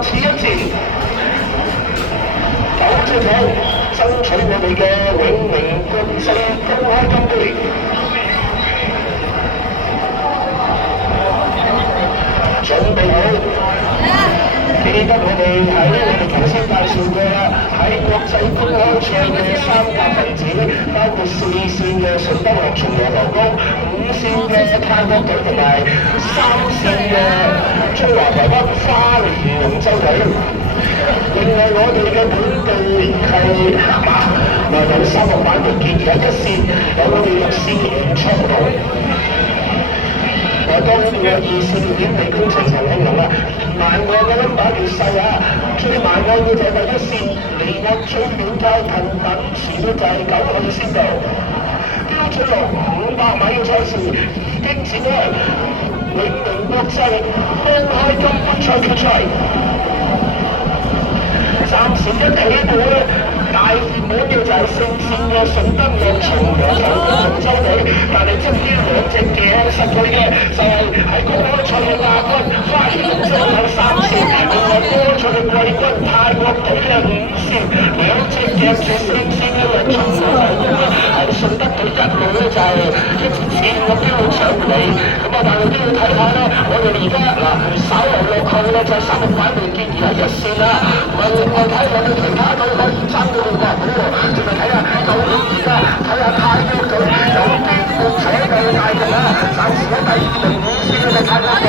此一戰，九隻艇爭取我哋嘅永明國際公開金杯。準備好！記得我哋頭先介紹過啦，喺國際公開賽嘅三甲分子，包括4線嘅順德樂松和牛高，5線嘅泰國隊同埋3線嘅中華台北花蓮龍舟隊。另外我哋嘅本地係黑馬，有3個板條結有1線，有我哋6線原創龍。當然我2線點地工程陳慶龍啊，慢岸嘅 number 叫細啊，最慢岸嘅就係第1線，離岸最遠靠近等時咧就係9號線道。標準龍500米嘅賽事已經展開，永明國際公開金杯賽決賽。暫時一起步咧，大熱門嘅就係4線嘅順德樂松和香港龍舟隊，但係側邊2隻嘅實佢嘅就係喺公開賽嘅亞軍花蓮龍舟有3線，另外公開賽嘅季軍泰國隊嘅5線，2隻夾住4線嘅樂松和牛高咧，係順德隊一路咧就係一直線咁一路上嚟，咁啊但係都要睇下咧，我哋而家嗱稍後落後咧就3個板條結而係1線啦，另外睇我哋其他隊可以爭到好喎，仲係睇下究竟而家睇下泰國隊有邊個取嘅大局啊！暫時喺第2名5線嘅泰國隊，